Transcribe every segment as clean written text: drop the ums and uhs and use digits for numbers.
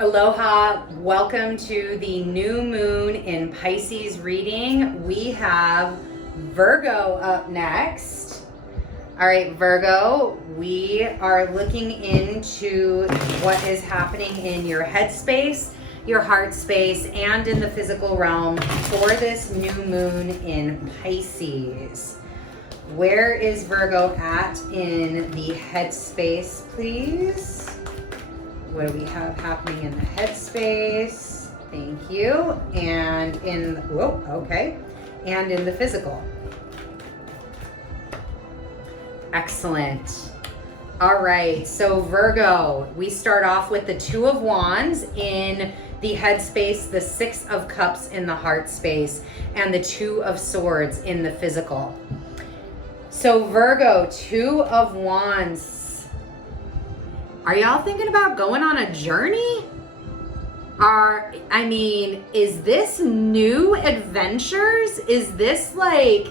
Aloha, welcome to the new moon in Pisces reading. We have Virgo up next. All right, Virgo, we are looking into what is happening in your headspace, your heart space, and in the physical realm for this new moon in Pisces. Where is Virgo at in the headspace, please? What do we have happening in the headspace? Thank you. And in, and in the physical. Excellent. All right, so Virgo, we start off with the Two of Wands in the headspace, the Six of Cups in the heart space, and the Two of Swords in the physical. So Virgo, Two of Wands. Are y'all thinking about going on a journey? Is this new adventures? Is this like,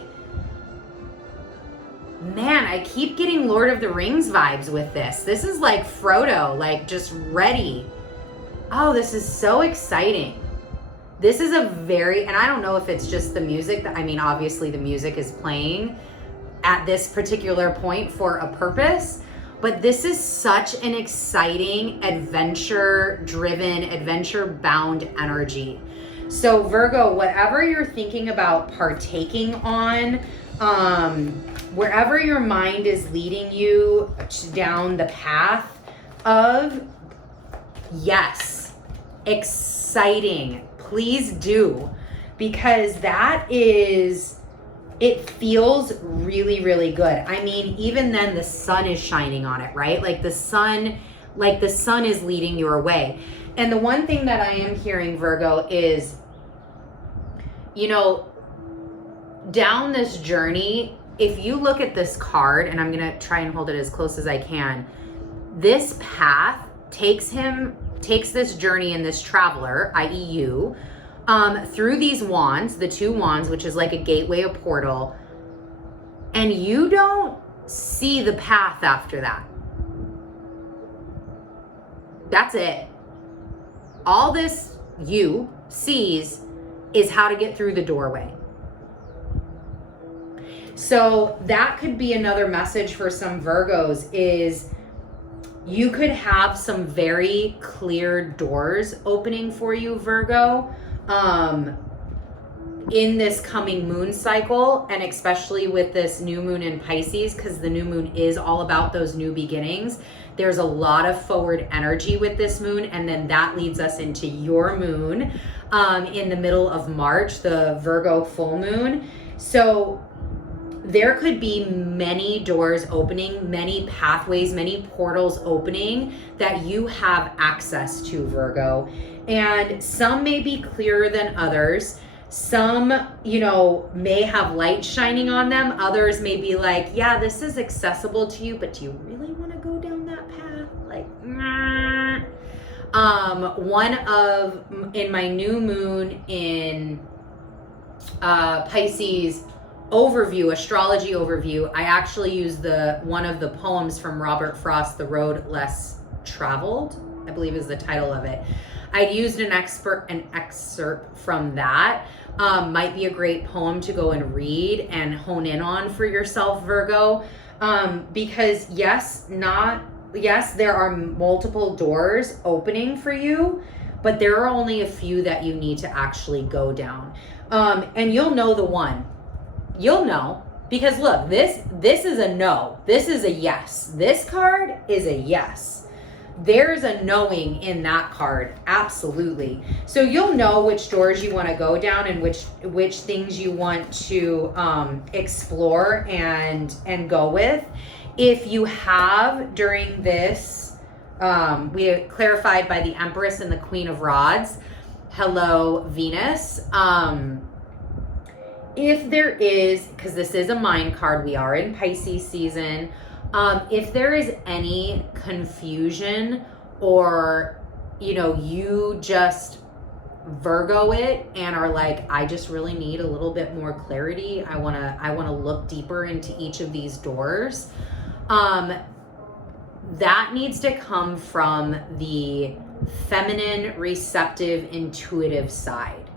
man, I keep getting Lord of the Rings vibes with this. This is like Frodo, like just ready. Oh, this is so exciting. This is and I don't know if it's just the music. Obviously the music is playing at this particular point for a purpose. But this is such an exciting, adventure-driven, adventure-bound energy. So Virgo, whatever you're thinking about partaking on, wherever your mind is leading you down the path of, yes, exciting, please do. Because it feels really, really good. Even then the sun is shining on it, right? Like the sun is leading your way. And the one thing that I am hearing, Virgo, is, down this journey, if you look at this card, and I'm going to try and hold it as close as I can, this path takes this journey and this traveler, i.e. you, through these wands, the two wands, which is like a gateway, a portal, and you don't see the path after that. That's it. All this you sees is how to get through the doorway. So that could be another message for some Virgos, is you could have some very clear doors opening for you, Virgo, in this coming moon cycle, and especially with this new moon in Pisces, because the new moon is all about those new beginnings. There's a lot of forward energy with this moon, and then that leads us into your moon in the middle of March, the Virgo full moon. So there could be many doors opening, many pathways, many portals opening that you have access to, Virgo. And some may be clearer than others. Some, may have light shining on them. Others may be like, yeah, this is accessible to you, but do you really want to go down that path? Like, nah. In my new moon in Pisces overview, astrology overview, I actually used one of the poems from Robert Frost, The Road Less Traveled, I believe is the title of it. I'd used an excerpt from that. Might be a great poem to go and read and hone in on for yourself, Virgo. Because yes, there are multiple doors opening for you, but there are only a few that you need to actually go down. And you'll know the one. You'll know, because look, this is a no. This is a yes. This card is a yes. There's a knowing in that card, absolutely. So you'll know which doors you want to go down and which things you want to explore and go with. If you have during this, we clarified by the Empress and the Queen of Rods. Hello, Venus. If there is, because this is a mind card, we are in Pisces season. If there is any confusion or, you just Virgo it and are like, I just really need a little bit more clarity. I want to look deeper into each of these doors. That needs to come from the feminine, receptive, intuitive side.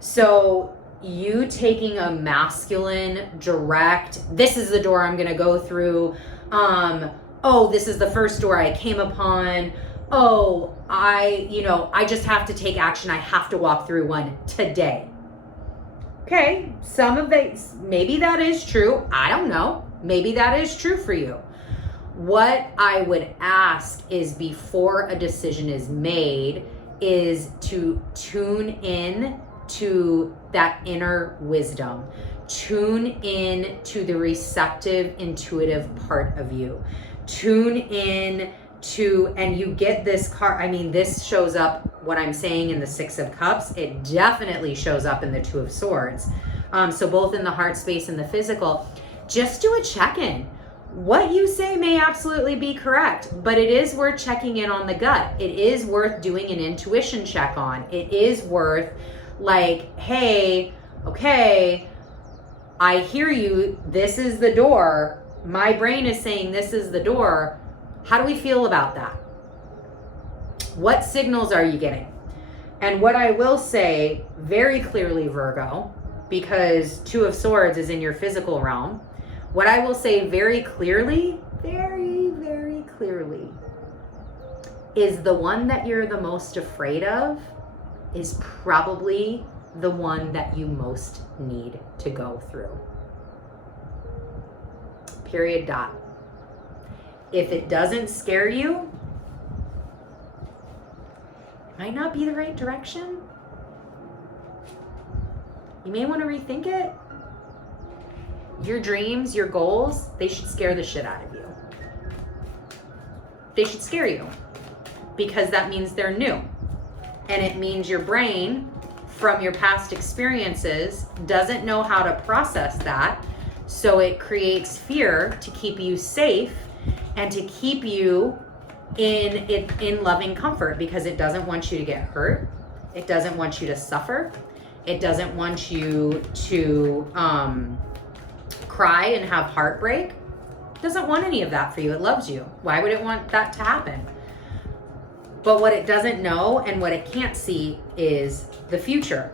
So you taking a masculine, direct, this is the door I'm going to go through. Oh, this is the first door I came upon. Oh, I just have to take action. I have to walk through one today. Okay, some of these, maybe that is true. I don't know. Maybe that is true for you. What I would ask is, before a decision is made, is to tune in to that inner wisdom. Tune in to the receptive, intuitive part of you. Tune in to, and you get this card. I mean, this shows up, what I'm saying, in the Six of Cups. It definitely shows up in the Two of Swords. So both in the heart space and the physical. Just do a check-in. What you say may absolutely be correct, but it is worth checking in on the gut. It is worth doing an intuition check on. It is worth, like, hey, okay, I hear you. This is the door. My brain is saying this is the door. How do we feel about that? What signals are you getting? And what I will say very clearly, Virgo, because Two of Swords is in your physical realm, what I will say very clearly, very, very clearly, is the one that you're the most afraid of is probably the one that you most need to go through. Period. Dot. If it doesn't scare you, it might not be the right direction. You may want to rethink it. Your dreams, your goals, they should scare the shit out of you. They should scare you, because that means they're new. And it means your brain, from your past experiences, doesn't know how to process that. So it creates fear to keep you safe and to keep you in loving comfort, because it doesn't want you to get hurt. It doesn't want you to suffer. It doesn't want you to cry and have heartbreak. It doesn't want any of that for you. It loves you. Why would it want that to happen? But what it doesn't know and what it can't see is the future.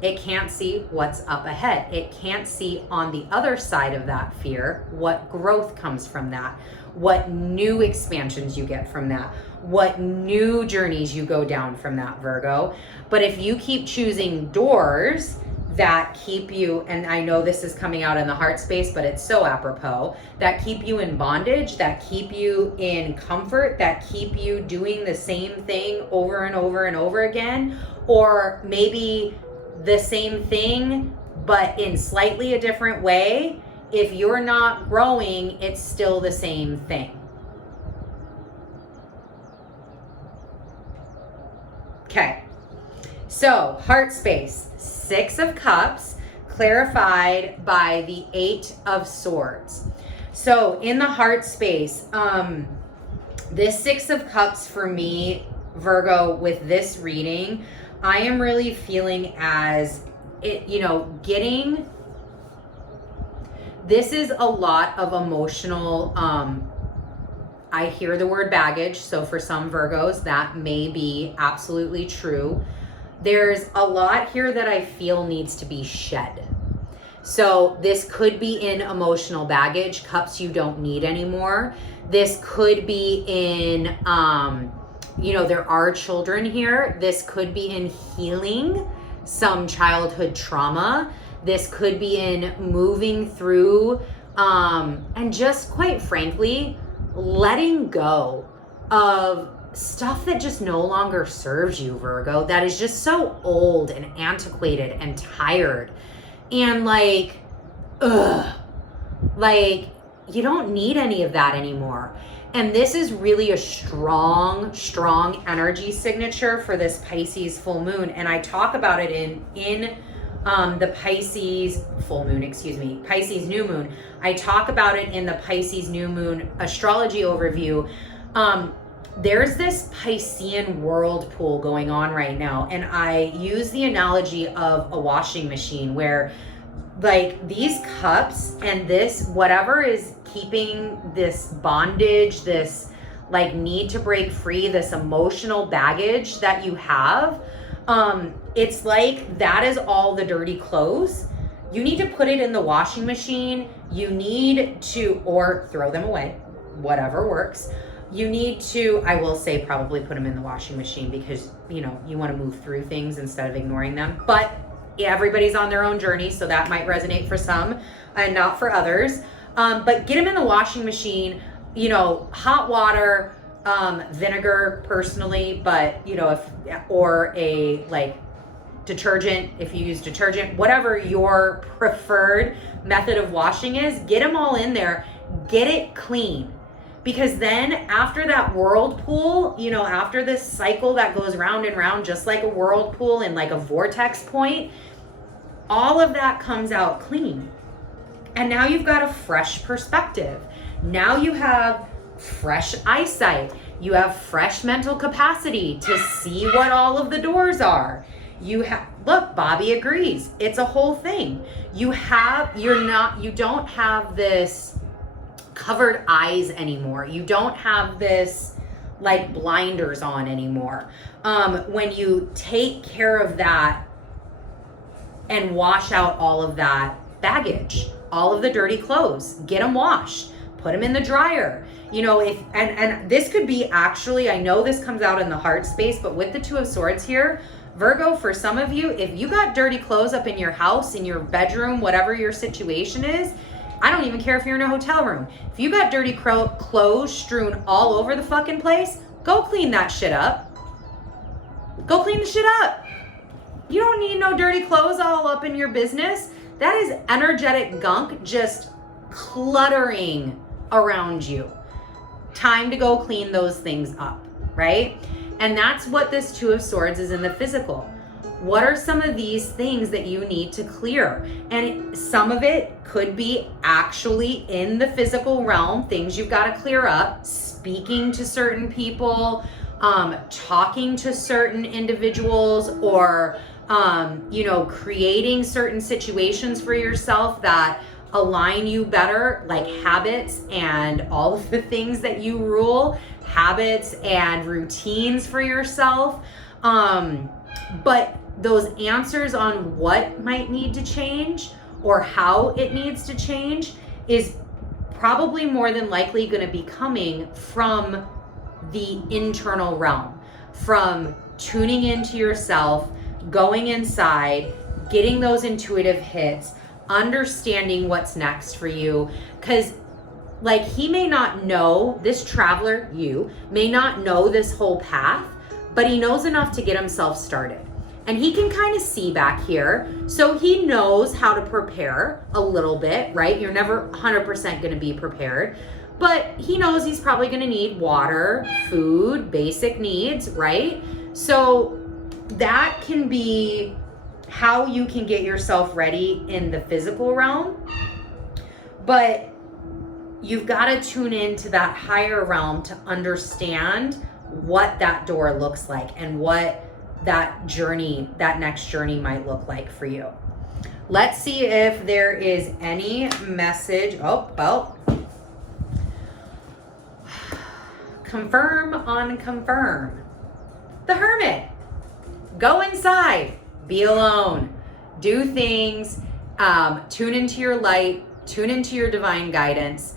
It can't see what's up ahead. It can't see on the other side of that fear what growth comes from that, what new expansions you get from that, what new journeys you go down from that, Virgo. But if you keep choosing doors that keep you, and I know this is coming out in the heart space, but it's so apropos, that keep you in bondage, that keep you in comfort, that keep you doing the same thing over and over and over again, or maybe the same thing but in slightly a different way, if you're not growing, it's still the same thing. Okay, so heart space, Six of Cups, clarified by the Eight of Swords. So in the heart space, this Six of Cups for me, Virgo, with this reading, I am really feeling as it, getting, this is a lot of emotional, I hear the word baggage. So for some Virgos, that may be absolutely true. There's a lot here that I feel needs to be shed. So this could be in emotional baggage, cups you don't need anymore. This could be in, there are children here. This could be in healing some childhood trauma. This could be in moving through, and just quite frankly, letting go of stuff that just no longer serves you, Virgo, that is just so old and antiquated and tired. And you don't need any of that anymore. And this is really a strong, strong energy signature for this Pisces full moon. And I talk about it in the Pisces full moon, Pisces new moon. I talk about it in the Pisces new moon astrology overview. There's this Piscean whirlpool going on right now. And I use the analogy of a washing machine where these cups and this, whatever is keeping this bondage, this like need to break free, this emotional baggage that you have, it's like that is all the dirty clothes. You need to put it in the washing machine. You need to, or throw them away, whatever works. You need to, I will say probably put them in the washing machine because, you know, you want to move through things instead of ignoring them. But everybody's on their own journey, so that might resonate for some and not for others. But get them in the washing machine, you know, hot water, vinegar personally, but, you know, or a like detergent, if you use detergent, whatever your preferred method of washing is, get them all in there, get it clean. Because then after that whirlpool, you know, after this cycle that goes round and round, just like a whirlpool and like a vortex point, all of that comes out clean. And now you've got a fresh perspective. Now you have fresh eyesight. You have fresh mental capacity to see what all of the doors are. You have, look, Bobby agrees. It's a whole thing. You don't have this covered eyes anymore. You don't have this like blinders on anymore. When you take care of that and wash out all of that baggage, all of the dirty clothes, get them washed, put them in the dryer. You know, if, and this could be actually, I know this comes out in the heart space, but with the Two of Swords here, Virgo, for some of you, if you got dirty clothes up in your house, in your bedroom, whatever your situation is, I don't even care if you're in a hotel room. If you got dirty clothes strewn all over the fucking place, go clean that shit up. Go clean the shit up. You don't need no dirty clothes all up in your business. That is energetic gunk just cluttering around you. Time to go clean those things up, right? And that's what this Two of Swords is in the physical. What are some of these things that you need to clear? And some of it could be actually in the physical realm, things you've got to clear up, speaking to certain people, talking to certain individuals, or, you know, creating certain situations for yourself that align you better, like habits and all of the things that you rule, habits and routines for yourself. But those answers on what might need to change or how it needs to change is probably more than likely going to be coming from the internal realm, from tuning into yourself, going inside, getting those intuitive hits, understanding what's next for you. Because like he may not know, this traveler, you may not know this whole path, but he knows enough to get himself started. And he can kind of see back here. So he knows how to prepare a little bit, right? You're never 100% going to be prepared, but he knows he's probably going to need water, food, basic needs, right? So that can be how you can get yourself ready in the physical realm. But you've got to tune into that higher realm to understand what that door looks like and what that journey, that next journey might look like for you. Let's see if there is any message. Oh, well. Confirm on confirm. The Hermit. Go inside. Be alone. Do things. Tune into your light. Tune into your divine guidance.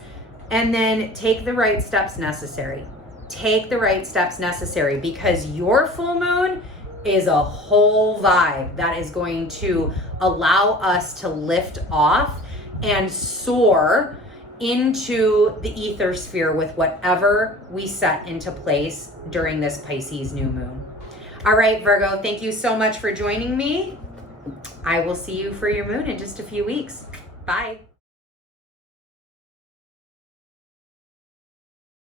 And then take the right steps necessary. Take the right steps necessary, because your full moon is a whole vibe that is going to allow us to lift off and soar into the ether sphere with whatever we set into place during this Pisces new moon. All right, Virgo, thank you so much for joining me. I will see you for your moon in just a few weeks. Bye.